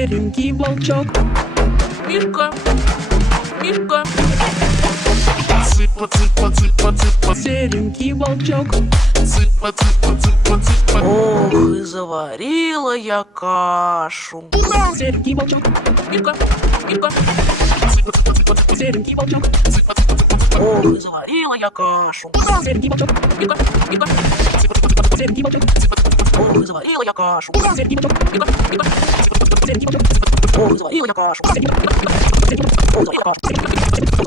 Серенький волчок. Мишка, Мишка, Цыпа, цыпа, цыпа, цыпа, Серенький волчок. цыпа, цыпа, цыпа, цыпа. ох, и заварила я кашу. Серенький волчок. Мишка, Мишка, Серенький волчок. ох, и заварила я кашу. Серенький волчок. Мишка, Мишка, Серенький волчок. ох, и заварила я кашу. Серенький волчок. Мишка, Мишка, Серенький волчок. ох, и заварила я кашу. Ох, заварила кашу.